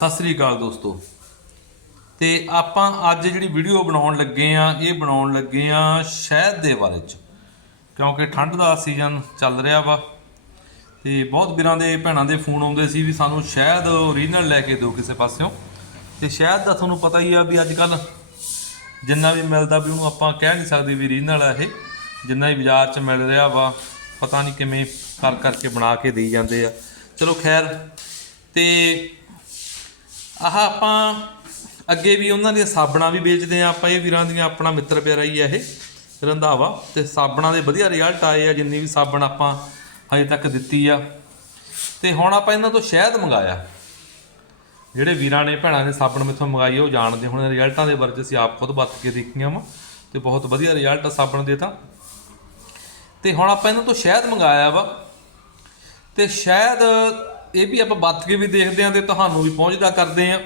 ਸਤਿ ਸ੍ਰੀ ਅਕਾਲ ਦੋਸਤੋ। ਤੇ ਆਪਾਂ ਅੱਜ ਜਿਹੜੀ ਵੀਡੀਓ ਬਣਾਉਣ ਲੱਗੇ ਆ, ਇਹ ਬਣਾਉਣ ਲੱਗੇ ਆ ਸ਼ਹਿਦ ਦੇ ਬਾਰੇ ਚ। ਕਿਉਂਕਿ ਠੰਡ ਦਾ ਸੀਜ਼ਨ ਚੱਲ ਰਿਹਾ ਵਾ। ਤੇ ਬਹੁਤ ਵੀਰਾਂ ਦੇ ਭੈਣਾਂ ਦੇ ਫੋਨ ਆਉਂਦੇ ਸੀ ਵੀ ਸਾਨੂੰ ਸ਼ਹਿਦ ਓਰੀਜਨਲ ਲੈ ਕੇ ਦਿਓ ਕਿਸੇ ਪਾਸਿਓਂ। ਤੇ ਸ਼ਹਿਦ ਦਾ ਤੁਹਾਨੂੰ ਪਤਾ ਹੀ ਆ ਵੀ ਅੱਜ ਕੱਲ ਜਿੰਨਾ ਵੀ ਮਿਲਦਾ ਵੀ ਉਹਨੂੰ ਆਪਾਂ ਕਹਿ ਨਹੀਂ ਸਕਦੇ ਵੀ ਓਰੀਜਨਲ ਆ ਇਹ। ਜਿੰਨਾ ਵੀ ਬਾਜ਼ਾਰ 'ਚ ਮਿਲ ਰਿਹਾ ਵਾ, ਪਤਾ ਨਹੀਂ ਕਿਵੇਂ ਕਰ ਕਰਕੇ ਬਣਾ ਕੇ ਦੇਈ ਜਾਂਦੇ ਆ। ਚਲੋ ਖੈਰ, ਤੇ ਆਹ ਆਪਾਂ ਅੱਗੇ ਵੀ ਉਹਨਾਂ ਦੀਆਂ ਸਾਬਣਾਂ ਵੀ ਵੇਚਦੇ ਆ ਆਪਾਂ ਇਹ ਵੀਰਾਂ ਦੀਆਂ ਆਪਣਾ ਮਿੱਤਰ ਪਿਆਰਾ ਹੀ ਆ ਇਹ ਰੰਧਾਵਾ। ਤੇ ਸਾਬਣਾਂ ਦੇ ਵਧੀਆ ਰਿਜ਼ਲਟ ਆਏ ਆ ਜਿੰਨੀ ਵੀ ਸਾਬਣ ਆਪਾਂ ਹਜੇ ਤੱਕ ਦਿੱਤੀ ਆ। ਤੇ ਹੁਣ ਆਪਾਂ ਇਹਨਾਂ ਤੋਂ ਸ਼ਹਿਦ ਮੰਗਾਇਆ। ਜਿਹੜੇ ਵੀਰਾਂ ਨੇ ਭੈਣਾਂ ਨੇ ਸਾਬਣ ਮੇਥੋਂ ਮੰਗਾਈ ਆ, ਉਹ ਜਾਣਦੇ ਹੁਣ ਰਿਜ਼ਲਟਾਂ ਦੇ ਬਾਰੇ ਅਸੀਂ ਆਪ ਖੁਦ ਵਰਤ ਕੇ ਦੇਖੀਆਂ ਵਾ ਤੇ ਬਹੁਤ ਵਧੀਆ ਰਿਜ਼ਲਟ ਆ ਸਾਬਣ ਦੇ ਤਾਂ। ਤੇ ਹੁਣ ਆਪਾਂ ਇਹਨਾਂ ਤੋਂ ਸ਼ਹਿਦ ਮੰਗਾਇਆ ਵਾ। ਤੇ ਸ਼ਾਇਦ ਇਹ ਵੀ ਆਪਾਂ ਵਰਤ ਕੇ ਵੀ ਦੇਖਦੇ ਆਂ ਤੇ ਤੁਹਾਨੂੰ ਵੀ ਪਹੁੰਚਦਾ ਕਰਦੇ ਆਂ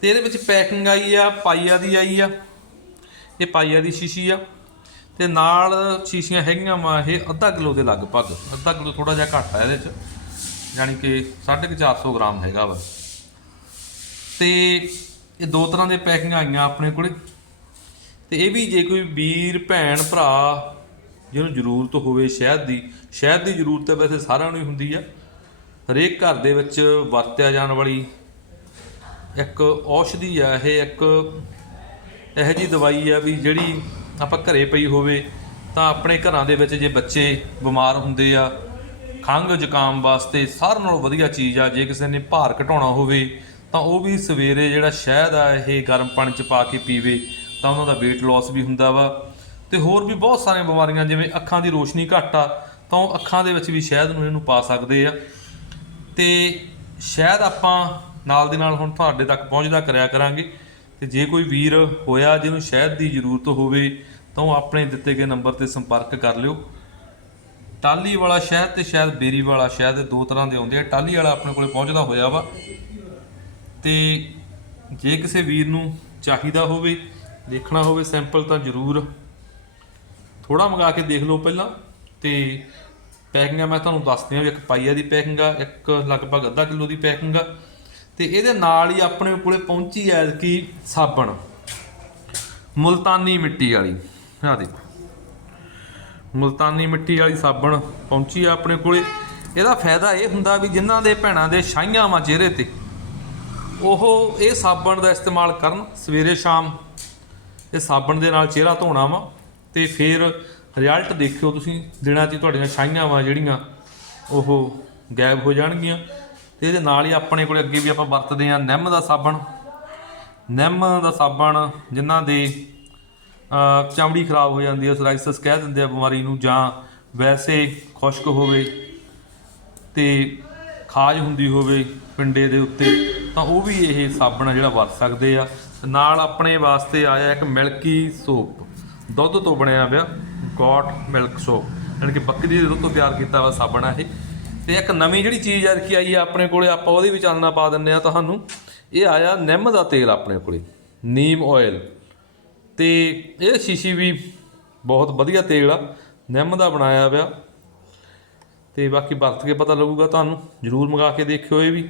ਤੇ ਇਹਦੇ ਵਿੱਚ ਪੈਕਿੰਗ ਆਈ ਆ, ਪਾਈਆ ਦੀ ਆਈ ਆ, ਇਹ ਪਾਈਆ ਦੀ ਸ਼ੀਸ਼ੀ ਆ। ਤੇ ਨਾਲ ਸ਼ੀਸ਼ੀਆਂ ਹੈਗੀਆਂ ਵਾ ਇਹ ਅੱਧਾ ਕਿਲੋ ਦੇ ਲਗਭਗ, ਅੱਧਾ ਕਿਲੋ ਥੋੜਾ ਜਿਹਾ ਘੱਟ ਆ ਇਹਦੇ ਚ, ਯਾਨੀ ਕਿ 450 ਗ੍ਰਾਮ ਹੈਗਾ ਵਾ। ਤੇ ਇਹ ਦੋ ਤਰ੍ਹਾਂ ਦੇ ਪੈਕਿੰਗ ਆਈਆਂ ਆਪਣੇ ਕੋਲੇ। ਤੇ ਇਹ ਵੀ ਜੇ ਕੋਈ ਵੀਰ, ਭੈਣ, ਭਰਾ ਜਿਹਨੂੰ ਜ਼ਰੂਰਤ ਹੋਵੇ ਸ਼ਹਿਦ ਦੀ ਸ਼ਹਿਦ ਦੀ ਜ਼ਰੂਰਤ ਤਾਂ ਵੈਸੇ ਸਾਰਿਆਂ ਨੂੰ ਹੀ ਹੁੰਦੀ ਆ। ਹਰੇਕ ਘਰ ਦੇ ਵਿੱਚ ਵਰਤਿਆ ਜਾਣ ਵਾਲੀ ਇੱਕ ਔਸ਼ਧੀ ਆ, ਇਹ ਇੱਕ ਇਹੋ ਜੀ ਦਵਾਈ ਆ ਵੀ ਜਿਹੜੀ ਆਪਾਂ ਘਰੇ ਪਈ ਹੋਵੇ ਤਾਂ ਆਪਣੇ ਘਰਾਂ ਦੇ ਵਿੱਚ ਜੇ ਬੱਚੇ ਬਿਮਾਰ ਹੁੰਦੇ ਆ, ਖੰਘ ਜ਼ੁਕਾਮ ਵਾਸਤੇ ਸਾਰਿਆਂ ਨਾਲੋਂ ਵਧੀਆ ਚੀਜ਼ ਆ, ਜੇ ਕਿਸੇ ਨੇ ਭਾਰ ਘਟਾਉਣਾ ਹੋਵੇ ਤਾਂ ਉਹ ਵੀ ਸਵੇਰੇ ਜਿਹੜਾ ਸ਼ਹਿਦ ਆ, ਇਹ ਗਰਮ ਪਾਣੀ ਚ ਪਾ ਕੇ ਪੀਵੇ ਤਾਂ ਉਹਨਾਂ ਦਾ weight loss ਵੀ ਹੁੰਦਾ ਵਾ। ਤੇ ਹੋਰ ਵੀ ਬਹੁਤ ਸਾਰੀਆਂ ਬਿਮਾਰੀਆਂ, ਜਿਵੇਂ ਅੱਖਾਂ ਦੀ ਰੋਸ਼ਨੀ ਘੱਟ ਆ, ਤਾਂ ਉਹ ਅੱਖਾਂ ਦੇ ਵਿੱਚ ਵੀ ਸ਼ਹਿਦ ਨੂੰ ਇਹਨੂੰ ਪਾ ਸਕਦੇ ਆ। ਤੇ ਸ਼ਾਇਦ ਆਪਾਂ ਨਾਲ ਦੇ ਨਾਲ ਹੁਣ ਤੁਹਾਡੇ ਤੱਕ ਪਹੁੰਚਦਾ ਕਰਿਆ ਕਰਾਂਗੇ। ਤੇ ਜੇ ਕੋਈ ਵੀਰ ਹੋਇਆ ਜਿਹਨੂੰ ਸ਼ਹਿਦ ਦੀ ਜ਼ਰੂਰਤ ਹੋਵੇ, ਤਾਂ ਉਹ ਆਪਣੇ ਦਿੱਤੇ ਗਏ ਨੰਬਰ ਤੇ ਸੰਪਰਕ ਕਰ ਲਿਓ। ਟਾਲੀ ਵਾਲਾ ਸ਼ਹਿਦ ਤੇ ਸ਼ਾਇਦ ਬੇਰੀ ਵਾਲਾ ਸ਼ਹਿਦ ਦੋ ਤਰ੍ਹਾਂ ਦੇ ਆਉਂਦੇ ਆ। ਟਾਲੀ ਵਾਲਾ ਆਪਣੇ ਕੋਲੇ ਪਹੁੰਚਦਾ ਹੋਇਆ ਵਾ। ਤੇ ਜੇ ਕਿਸੇ ਵੀਰ ਨੂੰ ਚਾਹੀਦਾ ਹੋਵੇ, ਦੇਖਣਾ ਹੋਵੇ, ਸੈਂਪਲ ਤਾਂ ਜ਼ਰੂਰ ਥੋੜਾ ਮੰਗਾ ਕੇ ਦੇਖ ਲਓ ਪਹਿਲਾਂ। ਤੇ ਪੈਕਿੰਗਾਂ ਮੈਂ ਤੁਹਾਨੂੰ ਦੱਸਦੀ ਹਾਂ ਵੀ ਇੱਕ ਪਾਈਆ ਦੀ ਪੈਕਿੰਗ ਆ, ਇੱਕ ਲਗਭਗ ਅੱਧਾ ਕਿਲੋ ਦੀ ਪੈਕਿੰਗ ਆ। ਤੇ ਇਹਦੇ ਨਾਲ ਹੀ ਆਪਣੇ ਕੋਲੇ ਪਹੁੰਚੀ ਐ ਕਿ ਸਾਬਣ, ਮੁਲਤਾਨੀ ਮਿੱਟੀ ਵਾਲੀ। ਆਹ ਦੇਖੋ। ਮੁਲਤਾਨੀ ਮਿੱਟੀ ਵਾਲੀ ਸਾਬਣ ਪਹੁੰਚੀ ਆ ਆਪਣੇ ਕੋਲੇ। ਇਹਦਾ ਫਾਇਦਾ ਇਹ ਹੁੰਦਾ ਵੀ ਜਿਨ੍ਹਾਂ ਦੇ ਭੈਣਾਂ ਦੇ ਛਾਈਆਂ ਵਾਂ ਚਿਹਰੇ ਤੇ, ਉਹ ਇਹ ਸਾਬਣ ਦਾ ਇਸਤੇਮਾਲ ਕਰਨ ਸਵੇਰੇ ਸ਼ਾਮ। ਇਹ ਸਾਬਣ ਦੇ ਨਾਲ ਚਿਹਰਾ ਧੋਣਾ ਵਾ ਤੇ ਫਿਰ ਰਿਜ਼ਲਟ ਦੇਖਿਓ ਤੁਸੀਂ, ਦਿਨਾਂ 'ਚ ਤੁਹਾਡੀਆਂ ਛਾਈਆਂ ਵਾ ਜਿਹੜੀਆਂ, ਉਹ ਗਾਇਬ ਹੋ ਜਾਣਗੀਆਂ। ਤੇ ਇਹਦੇ ਨਾਲ ਹੀ ਆਪਣੇ ਕੋਲ ਅੱਗੇ ਵੀ ਆਪਾਂ ਵਰਤਦੇ ਆ ਨਿੰਮ ਦਾ ਸਾਬਣ। ਨਿੰਮ ਦਾ ਸਾਬਣ ਜਿਨ੍ਹਾਂ ਦੇ ਚਮੜੀ ਖਰਾਬ ਹੋ ਜਾਂਦੀ ਹੈ ਸੋਰਾਇਸਿਸ ਕਹਿ ਦਿੰਦੇ ਆ ਬਿਮਾਰੀ ਨੂੰ, ਜਾਂ ਵੈਸੇ ਖੁਸ਼ਕ ਹੋਵੇ ਤੇ ਖਾਜ ਹੁੰਦੀ ਹੋਵੇ ਪਿੰਡੇ ਦੇ ਉੱਤੇ, ਤਾਂ ਉਹ ਵੀ ਇਹ ਸਾਬਣ ਆ ਜਿਹੜਾ ਵਰਤ ਸਕਦੇ ਆ। ਨਾਲ ਆਪਣੇ ਵਾਸਤੇ ਆਇਆ ਇੱਕ ਮਿਲਕੀ ਸੋਪ, ਦੁੱਧ ਤੋਂ ਬਣਿਆ ਹੋਇਆ ਗੋਟ ਮਿਲਕ ਸੋਪ। ਯਾਨੀ ਕਿ ਬੱਕਰੀ ਦੇ ਦੁੱਧ ਤੋਂ ਤਿਆਰ ਕੀਤਾ ਹੋਇਆ ਸਾਬਣ ਆ ਇਹ। ਤੇ ਇੱਕ ਨਵੀਂ ਜਿਹੜੀ ਚੀਜ਼ ਆ ਕਿ ਆਈ ਆ ਆਪਣੇ ਕੋਲੇ, ਆਪਾਂ ਉਹਦੇ ਵੀ ਚਾਨਣਾ ਪਾ ਦਿੰਨੇ ਆ ਤੁਹਾਨੂੰ। ਇਹ ਆਇਆ ਨਿੰਮ ਦਾ ਤੇਲ ਆਪਣੇ ਕੋਲੇ, ਨੀਮ ਆਇਲ ਤੇ ਇਹ ਸ਼ੀਸ਼ੀ ਵੀ ਬਹੁਤ ਵਧੀਆ ਤੇਲ ਆ, ਨਿੰਮ ਦਾ ਬਣਾਇਆ ਹੋਇਆ। ਤੇ ਬਾਕੀ ਵਰਤ ਕੇ ਪਤਾ ਲੱਗੂਗਾ ਤੁਹਾਨੂੰ, ਜਰੂਰ ਮੰਗਾ ਕੇ ਦੇਖਿਓ ਇਹ ਵੀ।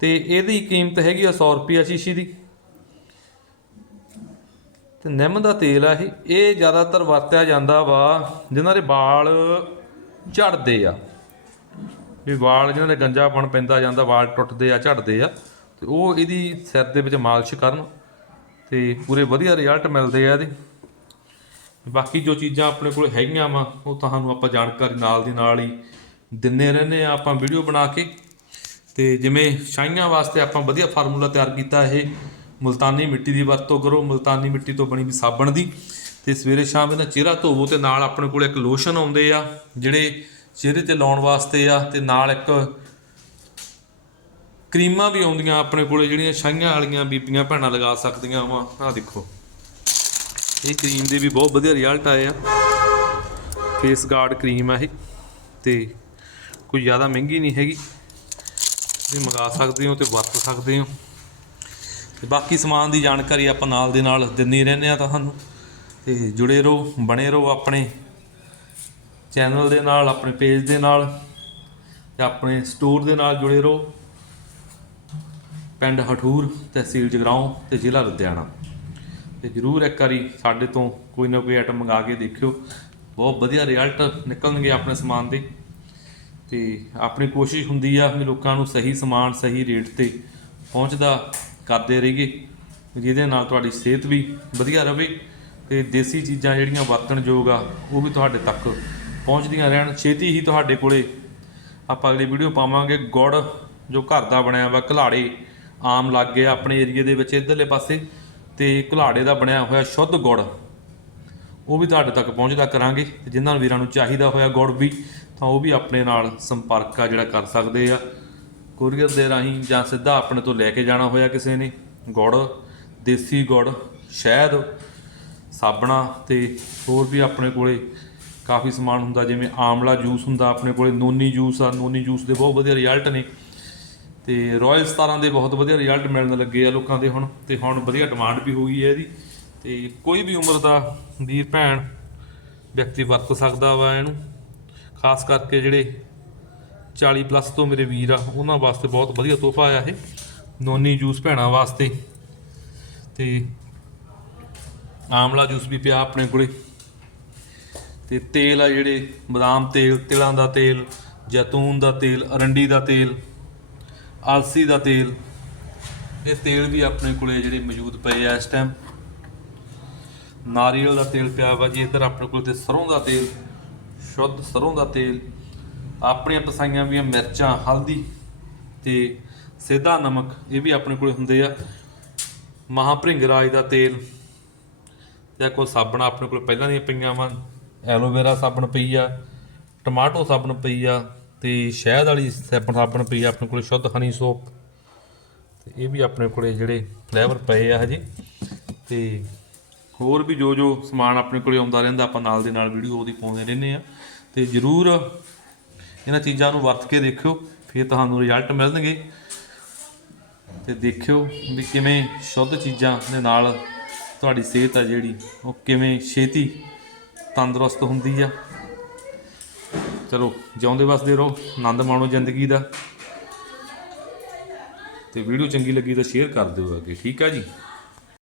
ਤੇ ਇਹਦੀ ਕੀਮਤ ਹੈਗੀ ਆ 100 ਰੁਪਿਆ ਸ਼ੀਸ਼ੀ ਦੀ। ਤੇ ਨਿੰਮ ਦਾ ਤੇਲ ਆ ਇਹ। ਇਹ ਜ਼ਿਆਦਾਤਰ ਵਰਤਿਆ ਜਾਂਦਾ ਵਾ ਜਿਨ੍ਹਾਂ ਦੇ ਵਾਲ ਝੜਦੇ ਆ। ਵੀ ਵਾਲ ਜਿਹਨਾਂ ਦੇ ਗੰਜਾਪਣ ਪੈਂਦਾ ਜਾਂਦਾ, ਵਾਲ ਟੁੱਟਦੇ ਆ, ਝੜਦੇ ਆ, ਤੇ ਉਹ ਇਹਦੀ ਸਿਰ ਦੇ ਵਿੱਚ ਮਾਲਿਸ਼ ਕਰਨ ਤੇ ਪੂਰੇ ਵਧੀਆ ਰਿਜ਼ਲਟ ਮਿਲਦੇ ਆ ਇਹਦੇ। ਬਾਕੀ ਜੋ ਚੀਜ਼ਾਂ ਆਪਣੇ ਕੋਲ ਹੈਗੀਆਂ ਵਾ, ਉਹ ਤੁਹਾਨੂੰ ਆਪਾਂ ਜਾਣਕਾਰੀ ਨਾਲ ਦੀ ਨਾਲ ਹੀ ਦਿੰਨੇ ਰਹਿੰਦੇ ਆ ਆਪਾਂ ਵੀਡੀਓ ਬਣਾ ਕੇ। ਤੇ ਜਿਵੇਂ ਛਾਈਆਂ ਵਾਸਤੇ ਆਪਾਂ ਵਧੀਆ ਫਾਰਮੂਲਾ ਤਿਆਰ ਕੀਤਾ ਇਹ ਮੁਲਤਾਨੀ ਮਿੱਟੀ ਦੀ ਵਰਤੋਂ ਕਰੋ, ਮੁਲਤਾਨੀ ਮਿੱਟੀ ਤੋਂ ਬਣੀ ਵੀ ਸਾਬਣ ਦੀ। ਤੇ ਸਵੇਰੇ ਸ਼ਾਮ ਇਹਦਾ ਚਿਹਰਾ ਧੋਵੋ ਤੇ ਨਾਲ ਆਪਣੇ ਕੋਲ ਇੱਕ ਲੋਸ਼ਨ ਆਉਂਦੇ ਆ, ਜਿਹੜੇ ਚਿਹਰੇ ਤੇ ਲਾਉਣ ਵਾਸਤੇ ਆ ਤੇ ਨਾਲ ਇੱਕ ਕਰੀਮਾਂ ਵੀ ਆਉਂਦੀਆਂ ਆਪਣੇ ਕੋਲੇ, ਜਿਹੜੀਆਂ ਛਾਈਆਂ ਵਾਲੀਆਂ ਬੀਬੀਆਂ ਭੈਣਾਂ ਲਗਾ ਸਕਦੀਆਂ ਵਾ। ਆਹ ਦੇਖੋ। ਇਹ ਕਰੀਮ ਦੇ ਵੀ ਬਹੁਤ ਵਧੀਆ ਰਿਜ਼ਲਟ ਆਏ ਆ। ਫੇਸ ਗਾਰਡ ਕਰੀਮ ਆ ਇਹ। ਤੇ ਕੋਈ ਜ਼ਿਆਦਾ ਮਹਿੰਗੀ ਨਹੀਂ ਹੈਗੀ। ਤੁਸੀਂ ਮੰਗਾ ਸਕਦੇ ਹੋ ਤੇ ਵਰਤ ਸਕਦੇ ਹੋ। ਤੇ ਬਾਕੀ ਸਮਾਨ ਦੀ ਜਾਣਕਾਰੀ ਆਪਾਂ ਨਾਲ ਦੇ ਨਾਲ ਦਿੰਦੇ ਰਹਿੰਦੇ ਆ ਤੁਹਾਨੂੰ। ਤੇ ਜੁੜੇ ਰਹੋ, ਬਣੇ ਰਹੋ ਆਪਣੇ ਚੈਨਲ ਦੇ ਨਾਲ, ਆਪਣੇ ਪੇਜ ਦੇ ਨਾਲ ਤੇ ਆਪਣੇ ਸਟੋਰ ਦੇ ਨਾਲ ਜੁੜੇ ਰਹੋ। ਪਿੰਡ ਹਠੂਰ ਤਹਿਸੀਲ ਜਗਰਾਉਂ ਤੇ ਜ਼ਿਲ੍ਹਾ ਲੁਧਿਆਣਾ। ਤੇ ਜਰੂਰ ਇੱਕ ਵਾਰੀ ਸਾਡੇ ਤੋਂ ਕੋਈ ਨਾ ਕੋਈ ਆਈਟਮ ਮੰਗਾ ਕੇ ਦੇਖਿਓ। ਬਹੁਤ ਵਧੀਆ ਰਿਜ਼ਲਟ ਨਿਕਲਣਗੇ ਆਪਣੇ ਸਮਾਨ ਦੇ। ਤੇ ਆਪਣੀ ਕੋਸ਼ਿਸ਼ ਹੁੰਦੀ ਆ ਵੀ ਲੋਕਾਂ ਨੂੰ ਸਹੀ ਸਮਾਨ, ਸਹੀ ਰੇਟ ਤੇ ਪਹੁੰਚਦਾ ਕਰਦੇ ਰਹੀਏ। ਜਿਹਦੇ ਨਾਲ ਤੁਹਾਡੀ ਸਿਹਤ ਵੀ ਵਧੀਆ ਰਹੇ ਤੇ ਦੇਸੀ ਚੀਜ਼ਾਂ ਜਿਹੜੀਆਂ ਵਰਤਣਯੋਗ ਆ, ਉਹ ਵੀ ਤੁਹਾਡੇ ਤੱਕ ਪਹੁੰਚਦੀਆਂ ਰਹਿਣ। ਛੇਤੀ ਹੀ ਤੁਹਾਡੇ ਕੋਲੇ ਆਪਾਂ ਅਗਲੀ ਵੀਡੀਓ ਪਾਵਾਂਗੇ। ਗੁੜ ਜੋ ਘਰ ਦਾ ਬਣਿਆ ਵਾ, ਘਲਾੜੇ ਆਮ ਲੱਗ ਗਿਆ ਆਪਣੇ ਏਰੀਏ ਦੇ ਵਿੱਚ ਇਧਰਲੇ ਪਾਸੇ ਤੇ ਘਲਾੜੇ ਦਾ ਬਣਿਆ ਹੋਇਆ ਸ਼ੁੱਧ ਗੁੜ, ਉਹ ਵੀ ਤੁਹਾਡੇ ਤੱਕ ਪਹੁੰਚਦਾ ਕਰਾਂਗੇ। ਤੇ ਜਿਨ੍ਹਾਂ ਵੀਰਾਂ ਨੂੰ ਚਾਹੀਦਾ ਹੋਇਆ ਗੁੜ ਵੀ, ਤਾਂ ਉਹ ਵੀ ਆਪਣੇ ਨਾਲ ਸੰਪਰਕ ਆ ਜਿਹੜਾ ਕਰ ਸਕਦੇ ਆ। ਕੋਰੀਅਰ ਦੇ ਰਾਹੀਂ ਜਾਂ ਸਿੱਧਾ ਆਪਣੇ ਤੋਂ ਲੈ ਕੇ ਜਾਣਾ ਹੋਇਆ ਕਿਸੇ ਨੇ, ਗੁੜ, ਦੇਸੀ ਗੁੜ, ਸ਼ਹਿਦ, ਸਾਬਣਾ ਤੇ ਹੋਰ ਵੀ ਆਪਣੇ ਕੋਲੇ ਕਾਫੀ ਸਮਾਨ ਹੁੰਦਾ, ਜਿਵੇਂ ਆਮਲਾ ਜੂਸ ਹੁੰਦਾ ਆਪਣੇ ਕੋਲੇ, ਨੋਨੀ ਜੂਸ ਆ, ਨੋਨੀ ਜੂਸ ਦੇ ਬਹੁਤ ਵਧੀਆ ਰਿਜ਼ਲਟ ਨੇ ਤੇ ਰਾਇਲ 17 ਦੇ ਬਹੁਤ ਵਧੀਆ ਰਿਜ਼ਲਟ ਮਿਲਣ ਲੱਗੇ ਆ ਲੋਕਾਂ ਦੇ ਹੁਣ ਤੇ ਹੁਣ ਵਧੀਆ ਡਿਮਾਂਡ ਵੀ ਹੋ ਗਈ ਹੈ ਇਹਦੀ ਤੇ ਕੋਈ ਵੀ ਉਮਰ ਦਾ ਵੀਰ ਭੈਣ ਵਿਅਕਤੀ ਵਰਤ ਸਕਦਾ ਵਾ ਇਹਨੂੰ, ਖਾਸ ਕਰਕੇ ਜਿਹੜੇ 40 ਪਲੱਸ ਤੋਂ ਮੇਰੇ ਵੀਰ ਆ, ਉਹਨਾਂ ਵਾਸਤੇ ਬਹੁਤ ਵਧੀਆ ਤੋਹਫਾ ਆਇਆ ਇਹ, ਨੋਨੀ ਜੂਸ ਭੈਣਾਂ ਵਾਸਤੇ। ਤੇ ਆਮਲਾ ਜੂਸ ਵੀ ਪਿਆ ਆਪਣੇ ਕੋਲੇ। ਤੇ ਤੇਲ ਆ ਜਿਹੜੇ, ਬਦਾਮ ਤੇਲ, ਤਿਲਾਂ ਦਾ ਤੇਲ, ਜੈਤੂਨ ਦਾ ਤੇਲ, ਅਰੰਡੀ ਦਾ ਤੇਲ, ਆਲਸੀ ਦਾ ਤੇਲ, ਇਹ ਤੇਲ ਵੀ ਆਪਣੇ ਕੋਲੇ ਜਿਹੜੇ ਮੌਜੂਦ ਪਏ ਆ ਇਸ ਟਾਈਮ ਨਾਰੀਅਲ ਦਾ ਤੇਲ ਪਿਆ ਵਾ ਜੀ ਇੱਧਰ ਆਪਣੇ ਕੋਲ ਤੇ ਸਰੋਂ ਦਾ ਤੇਲ, ਸ਼ੁੱਧ ਸਰੋਂ ਦਾ ਤੇਲ ਆਪਣੀਆਂ ਪਸਾਈਆਂ ਵੀਆਂ ਮਿਰਚਾਂ, ਹਲਦੀ ਤੇ ਸਿੱਧਾ ਨਮਕ, ਇਹ ਵੀ ਆਪਣੇ ਕੋਲੇ ਹੁੰਦੇ ਆ। ਮਹਾਭ੍ਰਿੰਗਰਾਜ ਦਾ ਤੇਲ ਜਾਂ ਕੋਈ ਸਾਬਣ ਆਪਣੇ ਕੋਲ ਪਹਿਲਾਂ ਦੀਆਂ ਪਈਆਂ ਵਾ, ਐਲੋਵੇਰਾ ਸਾਬਣ ਪਈ ਆ, ਟਮਾਟੋ ਸਾਬਣ ਪਈ ਆ ਤੇ ਸ਼ਹਿਦ ਵਾਲੀ ਸਾਬਣ ਸਾਬਣ ਪਈ ਆ, ਆਪਣੇ ਕੋਲ ਸ਼ੁੱਧ ਹਨੀ ਸੋਪ ਤੇ ਇਹ ਵੀ ਆਪਣੇ ਕੋਲੇ ਜਿਹੜੇ ਫਲੇਵਰ ਪਏ ਆ ਹਜੇ ਤੇ ਹੋਰ ਵੀ ਜੋ ਜੋ ਸਮਾਨ ਆਪਣੇ ਕੋਲੇ ਆਉਂਦਾ ਰਹਿੰਦਾ, ਆਪਾਂ ਨਾਲ ਦੇ ਨਾਲ ਵੀਡੀਓ ਉਹਦੀ ਪਾਉਂਦੇ ਰਹਿੰਦੇ ਆ ਤੇ ਜਰੂਰ ਇਹਨਾਂ ਚੀਜ਼ਾਂ ਨੂੰ ਵਰਤ ਕੇ ਦੇਖਿਓ, ਫਿਰ ਤੁਹਾਨੂੰ ਰਿਜ਼ਲਟ ਮਿਲਣਗੇ। ਤੇ ਦੇਖਿਓ ਵੀ ਕਿਵੇਂ ਸ਼ੁੱਧ ਚੀਜ਼ਾਂ ਦੇ ਨਾਲ ਤੁਹਾਡੀ ਸਿਹਤ ਆ ਜਿਹੜੀ, ਉਹ ਕਿਵੇਂ ਛੇਤੀ ਤੰਦਰੁਸਤ ਹੁੰਦੀ ਆ। ਚਲੋ, ਜਿਉਂਦੇ ਵਸਦੇ ਰਹੋ, ਆਨੰਦ ਮਾਣੋ ਜ਼ਿੰਦਗੀ ਦਾ। ਤੇ ਵੀਡੀਓ ਚੰਗੀ ਲੱਗੀ ਤਾਂ ਸ਼ੇਅਰ ਕਰ ਦਿਓ ਅੱਗੇ, ਠੀਕ ਆ ਜੀ?